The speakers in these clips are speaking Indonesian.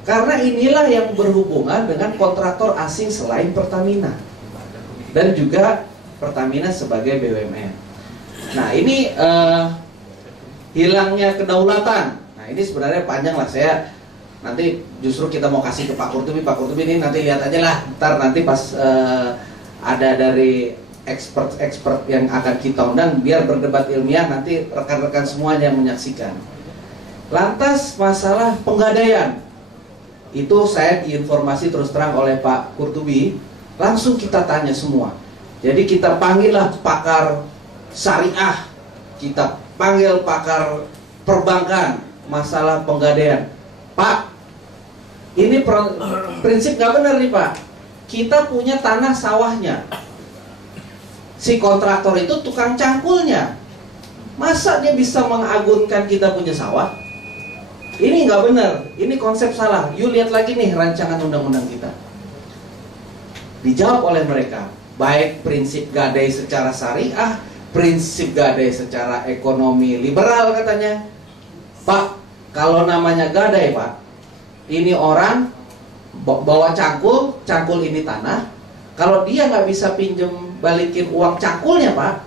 Karena inilah yang berhubungan dengan kontraktor asing selain Pertamina dan juga Pertamina sebagai BUMN. Nah ini hilangnya kedaulatan. Nah ini sebenarnya panjang lah, saya nanti justru kita mau kasih ke Pak Kurtubi. Pak Kurtubi ini nanti lihat aja lah, ntar nanti pas ada dari expert yang akan kita undang biar berdebat ilmiah, nanti rekan-rekan semuanya yang menyaksikan. Lantas masalah penggadaian itu saya diinformasi terus terang oleh Pak Kurtubi, langsung kita tanya semua. Jadi kita panggillah pakar syariah, kita panggil pakar perbankan, masalah penggadaian. Pak, ini prinsip nggak benar nih Pak. Kita punya tanah sawahnya, si kontraktor itu tukang cangkulnya. Masa dia bisa mengagunkan kita punya sawah? Ini nggak benar, ini konsep salah. You lihat lagi nih rancangan undang-undang kita. Dijawab oleh mereka, baik prinsip gadai secara syariah, prinsip gadai secara ekonomi liberal katanya. Pak, kalau namanya gadai Pak, ini orang bawa cangkul, cangkul ini tanah. Kalau dia nggak bisa pinjem balikin uang cangkulnya Pak,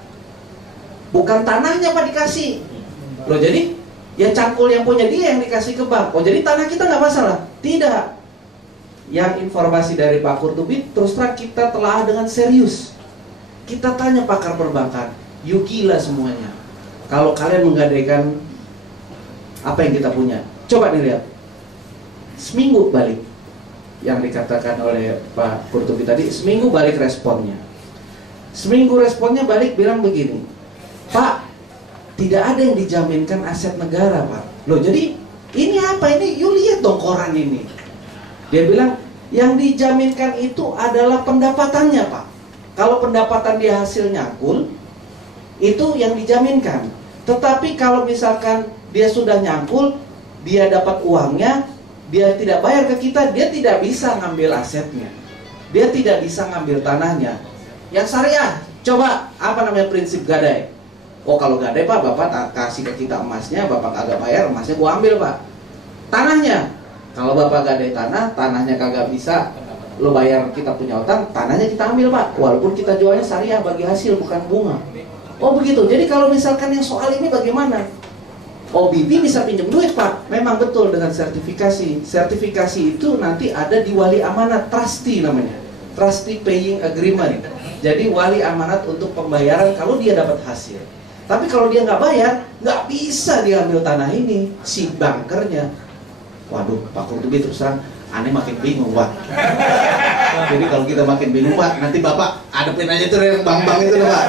bukan tanahnya Pak dikasih. Loh jadi ya cangkul yang punya dia yang dikasih ke bank. Oh jadi tanah kita nggak masalah? Tidak. Yang informasi dari Pak Kurtubi terus terang kita telah dengan serius. Kita tanya pakar perbankan, yuk gila semuanya. Kalau kalian menggadaikan apa yang kita punya, coba dilihat. Seminggu balik, yang dikatakan oleh Pak Kurtubi tadi, seminggu balik responnya. Seminggu responnya balik bilang begini, Pak, tidak ada yang dijaminkan aset negara Pak. Loh jadi ini apa ini? Yuk lihat dong koran ini. Dia bilang yang dijaminkan itu adalah pendapatannya Pak. Kalau pendapatan dia hasil nyangkul, itu yang dijaminkan. Tetapi kalau misalkan dia sudah nyangkul, dia dapat uangnya, dia tidak bayar ke kita, dia tidak bisa ngambil asetnya, dia tidak bisa ngambil tanahnya. Yang syariah, coba apa namanya prinsip gadai? Oh kalau gadai Pak, Bapak kasih ke kita emasnya, Bapak kagak bayar, emasnya gua ambil Pak. Tanahnya, kalau Bapak gadai tanah, tanahnya kagak bisa lo bayar, kita punya utang, tanahnya kita ambil Pak. Walaupun kita jualnya syariah bagi hasil bukan bunga. Oh begitu. Jadi kalau misalkan yang soal ini bagaimana? Oh Bibi bisa pinjam duit Pak. Memang betul dengan sertifikasi. Sertifikasi itu nanti ada di wali amanat, trustee namanya, trustee paying agreement. Jadi wali amanat untuk pembayaran kalau dia dapat hasil. Tapi kalau dia nggak bayar, nggak bisa diambil tanah ini, si bankernya. Waduh, Pak Kurtubi terus terang, aneh makin bingung Pak. Jadi kalau kita makin bingung Pak, nanti Bapak adepin aja tuh yang bank-bank itu loh Pak.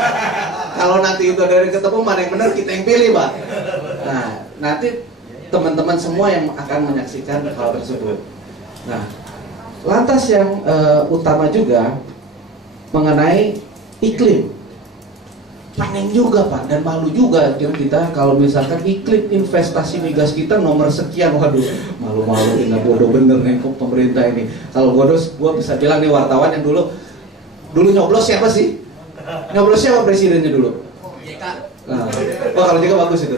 Kalau nanti itu dari ketemu mana yang benar, kita yang pilih Pak. Nah, nanti teman-teman semua yang akan menyaksikan hal tersebut. Nah, lantas yang utama juga mengenai iklim. Panen juga Pak, dan malu juga kita kalau misalkan iklim investasi migas kita nomor sekian. Waduh, malu-maluin lah, bodoh bener nih kok pemerintah ini. Kalau bodos, gua bisa bilang nih wartawan yang dulu nyoblos siapa sih? Nyoblos siapa presidennya dulu? Nah, wah kalau juga bagus itu.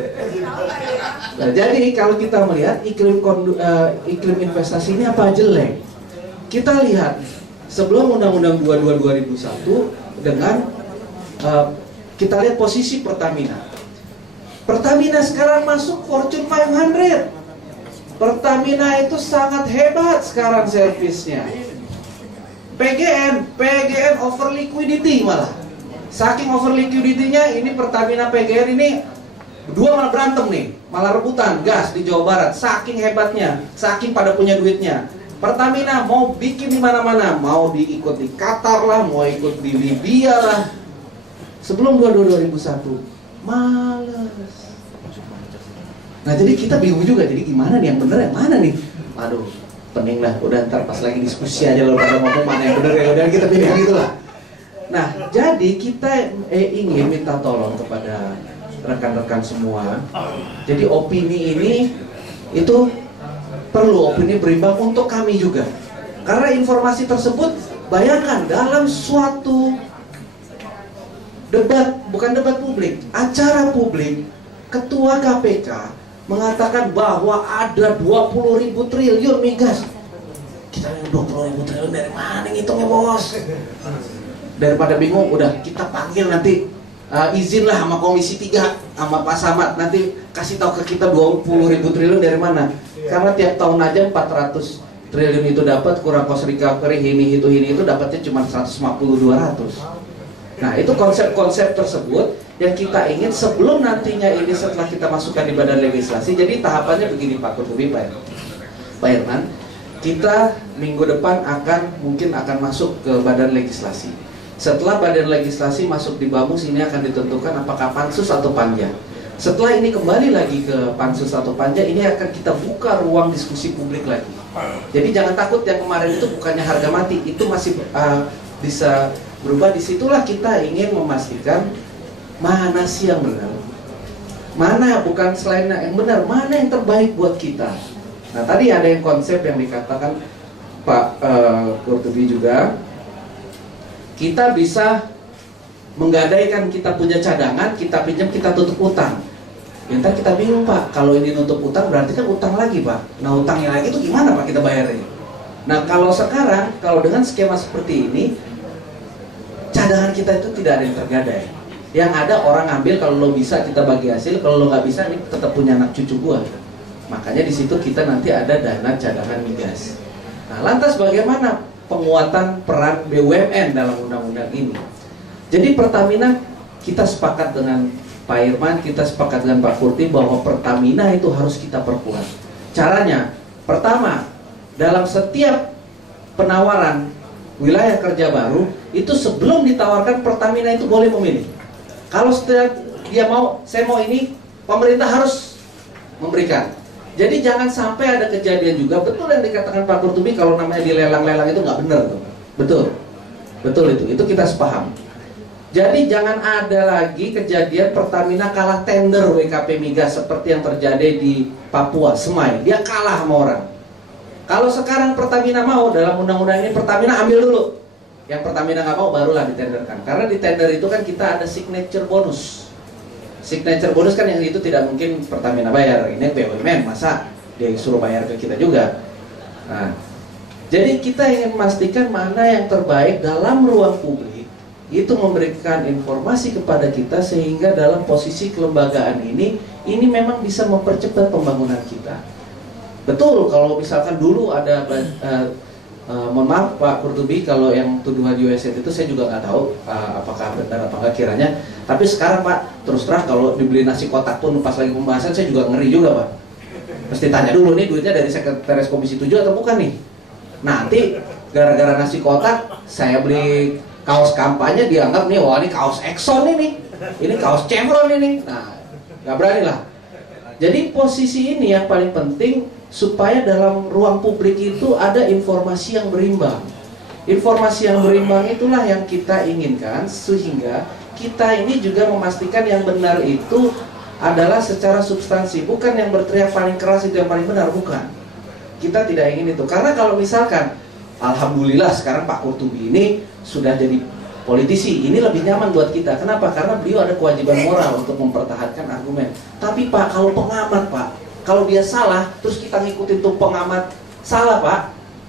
Nah, jadi kalau kita melihat iklim investasi ini apa jelek, kita lihat sebelum Undang-Undang 22 2001 dengan kita lihat posisi Pertamina. Pertamina sekarang masuk Fortune 500. Pertamina itu sangat hebat sekarang servisnya. PGN over liquidity malah. Saking over liquidity-nya ini Pertamina PGN ini berdua malah berantem nih, malah rebutan gas di Jawa Barat. Saking hebatnya, saking pada punya duitnya. Pertamina mau bikin di mana-mana, mau diikut di Qatar lah, mau ikut di Libya lah. Sebelum 2001, males. Nah jadi kita bingung juga, jadi gimana nih yang bener yang mana nih? Aduh, pening lah, udah ntar pas lagi diskusi aja lo pada ngomong mana yang bener ya udah kita pilih gitu lah. Nah jadi kita ingin minta tolong kepada rekan-rekan semua. Jadi opini ini itu perlu opini berimbang untuk kami juga. Karena informasi tersebut, bayangkan dalam suatu debat, bukan debat publik, acara publik, Ketua KPK mengatakan bahwa ada 20.000 triliun migas. kita 20.000 triliun dari mana ngitungnya bos? Daripada bingung, udah kita panggil nanti izinlah sama Komisi 3 sama Pak Samad, nanti kasih tahu ke kita 20.000 triliun dari mana. Karena tiap tahun aja 400 triliun itu dapat, kurang cost recovery ini itu dapatnya cuma 150-200. Nah itu konsep-konsep tersebut yang kita ingin sebelum nantinya ini setelah kita masukkan di badan legislasi. Jadi tahapannya begini Pak Kurtubi, Pak Irman, kita minggu depan mungkin akan masuk ke badan legislasi. Setelah badan legislasi masuk di Bamus, ini akan ditentukan apakah pansus atau panja. Setelah ini kembali lagi ke pansus atau panja, ini akan kita buka ruang diskusi publik lagi. Jadi jangan takut yang kemarin itu bukannya harga mati, itu masih bisa berubah. Disitulah kita ingin memastikan mana sih yang benar, mana bukan selain yang benar, mana yang terbaik buat kita. Nah tadi ada yang konsep yang dikatakan Pak Kurtubi juga, kita bisa menggadaikan kita punya cadangan, kita pinjam, kita tutup utang. Ya, ntar kita bingung Pak, kalau ini nutup utang berarti kan utang lagi Pak. Nah utangnya lagi itu gimana Pak kita bayarnya? Nah kalau sekarang, kalau dengan skema seperti ini, cadangan kita itu tidak ada yang tergadai. Yang ada orang ambil, kalau lo bisa kita bagi hasil, kalau lo nggak bisa ini tetap punya anak cucu gua. Makanya di situ kita nanti ada dana cadangan migas. Nah lantas bagaimana penguatan peran BUMN dalam undang-undang ini? Jadi Pertamina, kita sepakat dengan Pak Irman, kita sepakat dengan Pak Kurti bahwa Pertamina itu harus kita perkuat. Caranya, pertama, dalam setiap penawaran wilayah kerja baru, itu sebelum ditawarkan Pertamina itu boleh memilih. Kalau setiap dia mau, saya mau ini, pemerintah harus memberikan. Jadi jangan sampai ada kejadian juga, betul yang dikatakan Pak Kurtubi, kalau namanya dilelang-lelang itu nggak benar tuh. Betul itu kita sepaham. Jadi jangan ada lagi kejadian Pertamina kalah tender WKP Migas seperti yang terjadi di Papua, Semai. Dia kalah sama orang. Kalau sekarang Pertamina mau, dalam undang-undang ini Pertamina ambil dulu. Yang Pertamina nggak mau barulah ditenderkan. Karena di tender itu kan kita ada signature bonus. Signature bonus kan yang itu tidak mungkin Pertamina bayar. Ini BUMN, masa dia suruh bayar ke kita juga. Nah, jadi kita ingin memastikan mana yang terbaik dalam ruang publik, itu memberikan informasi kepada kita sehingga dalam posisi kelembagaan ini memang bisa mempercepat pembangunan kita. Betul kalau misalkan dulu ada mohon maaf Pak Kurtubi, kalau yang tuduhan USAID itu saya juga nggak tahu apakah benar apa nggak kiranya. Tapi sekarang Pak, terus terang kalau dibeli nasi kotak pun pas lagi pembahasan saya juga ngeri juga Pak. Mesti tanya dulu nih duitnya dari Sekretaris Komisi 7 atau bukan nih. Nanti gara-gara nasi kotak saya beli kaos kampanye dianggap nih, wah ini kaos Exxon ini kaos Chevron ini. Nah, nggak berani lah. Jadi posisi ini yang paling penting supaya dalam ruang publik itu ada informasi yang berimbang. Informasi yang berimbang itulah yang kita inginkan, sehingga kita ini juga memastikan yang benar itu adalah secara substansi, bukan yang berteriak paling keras itu yang paling benar, bukan. Kita tidak ingin itu, karena kalau misalkan alhamdulillah sekarang Pak Kurtubi ini sudah jadi politisi, ini lebih nyaman buat kita. Kenapa? Karena beliau ada kewajiban moral untuk mempertahankan argumen. Tapi Pak, kalau pengamat Pak, kalau dia salah, terus kita ngikutin tuh pengamat salah Pak,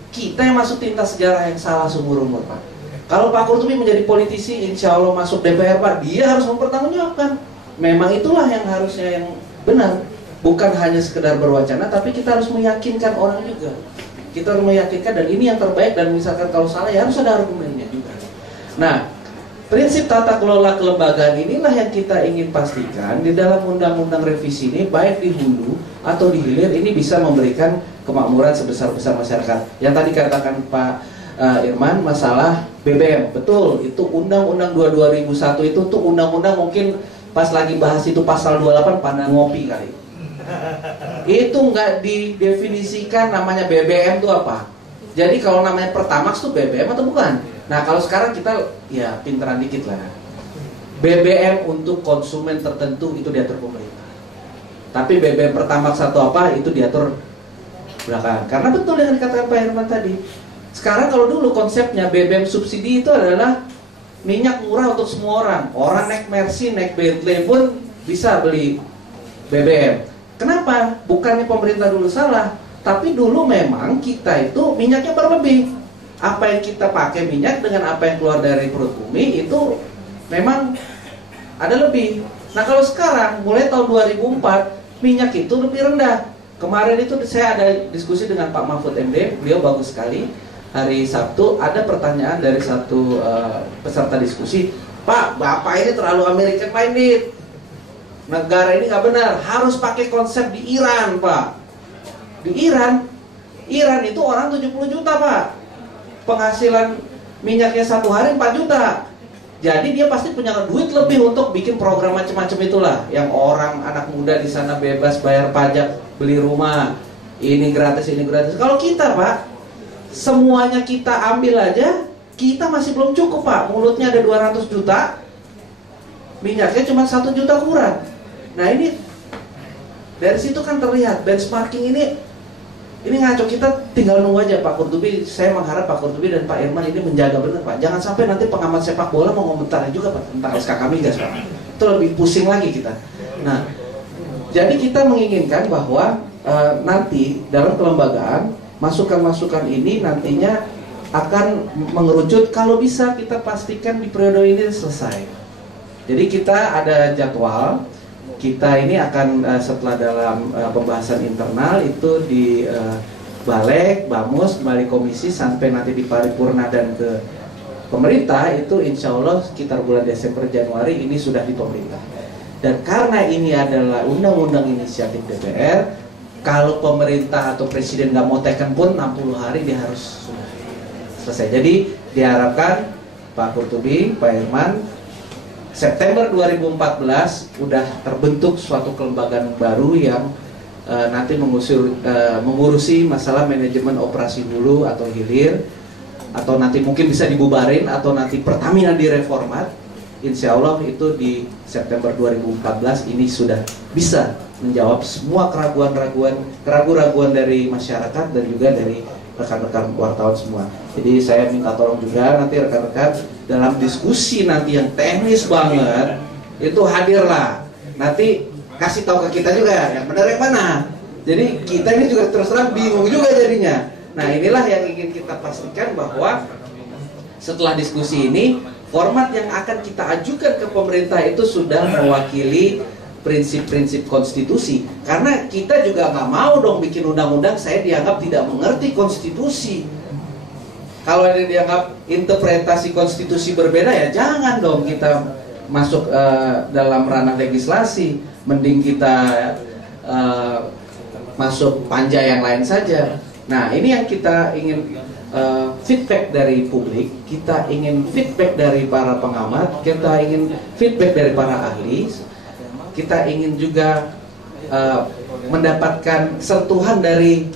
kita yang masuk tinta sejarah yang salah seumur umur Pak. Kalau Pak Kurtubi menjadi politisi, insya Allah masuk DPR Pak, dia harus mempertanggungjawabkan. Memang itulah yang harusnya yang benar. Bukan hanya sekedar berwacana, tapi kita harus meyakinkan orang juga. Kita harus meyakinkan, dan ini yang terbaik, dan misalkan kalau salah ya harus ada argumennya juga. Nah, prinsip tata kelola kelembagaan inilah yang kita ingin pastikan di dalam undang-undang revisi ini, baik di hulu atau di hilir, ini bisa memberikan kemakmuran sebesar-besar masyarakat. Yang tadi katakan Pak Irman, masalah BBM, betul, itu undang-undang 2001 itu tuh undang-undang mungkin pas lagi bahas itu pasal 28 pada ngopi kali. Itu nggak didefinisikan namanya BBM itu apa. Jadi kalau namanya Pertamax tuh BBM atau bukan? Nah kalau sekarang kita ya pinteran dikit lah. BBM untuk konsumen tertentu itu diatur pemerintah. Tapi BBM Pertamax atau apa itu diatur belakangan. Karena betul yang dikatakan Pak Herman tadi. Sekarang kalau dulu konsepnya BBM subsidi itu adalah minyak murah untuk semua orang. Orang naik Mercy, naik Bentley pun bisa beli BBM. Kenapa? Bukannya pemerintah dulu salah, Tapi dulu memang kita itu minyaknya berlebih. Apa yang kita pakai minyak dengan apa yang keluar dari perut bumi itu memang ada lebih. Nah kalau sekarang mulai tahun 2004 minyak itu lebih rendah. Kemarin itu saya ada diskusi dengan Pak Mahfud MD, beliau bagus sekali. Hari Sabtu ada pertanyaan dari satu peserta diskusi, Pak, Bapak ini terlalu American minded. Negara ini nggak benar, harus pakai konsep di Iran, Pak. Di Iran itu orang 70 juta, Pak. Penghasilan minyaknya satu hari 4 juta. Jadi dia pasti punya duit lebih untuk bikin program macam-macam itulah. Yang orang anak muda di sana bebas bayar pajak, beli rumah, ini gratis, ini gratis. Kalau kita, Pak, semuanya kita ambil aja, kita masih belum cukup, Pak. Mulutnya ada 200 juta, minyaknya cuma 1 juta kurang. Nah ini dari situ kan terlihat benchmarking ini ngaco. Kita tinggal nunggu aja Pak Qurtubi. Saya mengharap Pak Qurtubi dan Pak Irman ini menjaga benar, Pak. Jangan sampai nanti pengamat sepak bola mau komentar juga, Pak, tentang SKK Migas, Pak. Itu lebih pusing lagi kita. Nah, jadi kita menginginkan bahwa nanti dalam kelembagaan masukan-masukan ini nantinya akan mengerucut, kalau bisa kita pastikan di periode ini selesai. Jadi kita ada jadwal. Kita ini akan setelah dalam pembahasan internal itu di Balek, Bamus, Balik Komisi sampai nanti di paripurna dan ke pemerintah itu insya Allah sekitar bulan Desember Januari ini sudah di pemerintah. Dan karena ini adalah undang-undang inisiatif DPR, kalau pemerintah atau presiden nggak mau teken pun 60 hari dia harus sudah selesai. Jadi diharapkan Pak Qurtubi, Pak Irman, September 2014 udah terbentuk suatu kelembagaan baru yang nanti mengurusi masalah manajemen operasi hulu atau hilir, atau nanti mungkin bisa dibubarin, atau nanti Pertamina direformat. Insya Allah itu di September 2014 ini sudah bisa menjawab semua keraguan-keraguan dari masyarakat dan juga dari rekan-rekan wartawan semua. Jadi saya minta tolong juga nanti rekan-rekan dalam diskusi nanti yang teknis banget itu hadirlah. Nanti kasih tahu ke kita juga yang benar yang mana. Jadi kita ini juga terus terang bingung juga jadinya. Nah inilah yang ingin kita pastikan bahwa setelah diskusi ini format yang akan kita ajukan ke pemerintah itu sudah mewakili prinsip-prinsip konstitusi. Karena kita juga nggak mau dong bikin undang-undang saya dianggap tidak mengerti konstitusi. Kalau ini dianggap interpretasi konstitusi berbeda, ya jangan dong kita masuk dalam ranah legislasi. Mending kita masuk panja yang lain saja. Nah ini yang kita ingin feedback dari publik, kita ingin feedback dari para pengamat, kita ingin feedback dari para ahli. Kita ingin juga mendapatkan sentuhan dari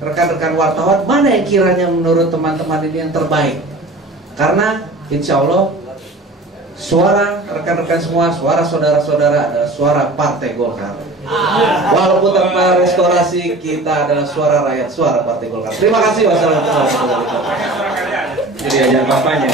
rekan-rekan wartawan, mana yang kiranya menurut teman-teman ini yang terbaik. Karena insya Allah suara rekan-rekan semua, suara saudara-saudara adalah suara Partai Golkar. Walaupun tanpa restorasi, kita adalah suara rakyat, suara Partai Golkar. Terima kasih. Wassalamualaikum warahmatullahi wabarakatuh. Jadi ajar bapaknya.